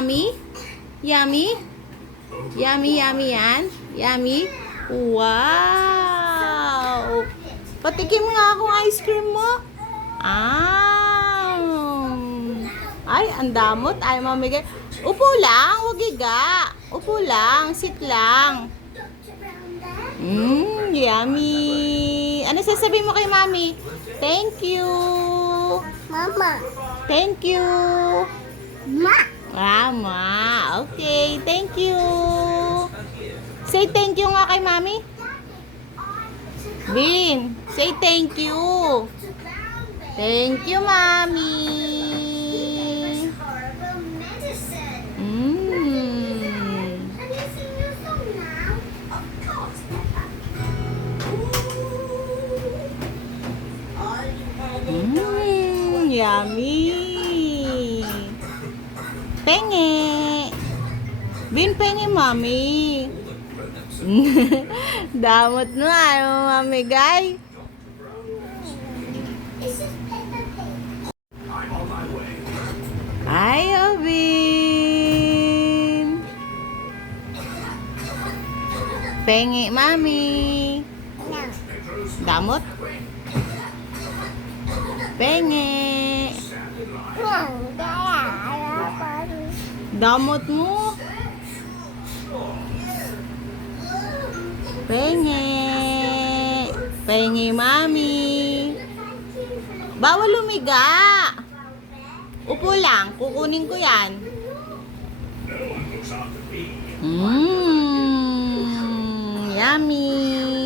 Yummy? Yummy? Yummy, yummy yan? Yummy? Wow! Patikim nga akong ice cream mo. Ah! Ay, ang damot. Ay, mamigay. Upo lang, huwag higa. Upo lang, sit lang. Yummy. Ano sasabihin mo kay Mami? Thank you. Mama. Thank you. Ma. Mama. Okay, thank you. Say thank you nga kay Mami. Bin, say thank you. Thank you, Mami. Yummy. Penge. Bin, penge, Mami. Damot mo, Mami, guy. Ay, Bin. Penge, Mami. Damot. Penge. Damot mo. Penge. Penge, Mami. Bawal lumiga. Upo lang. Kukunin ko yan. Yummy.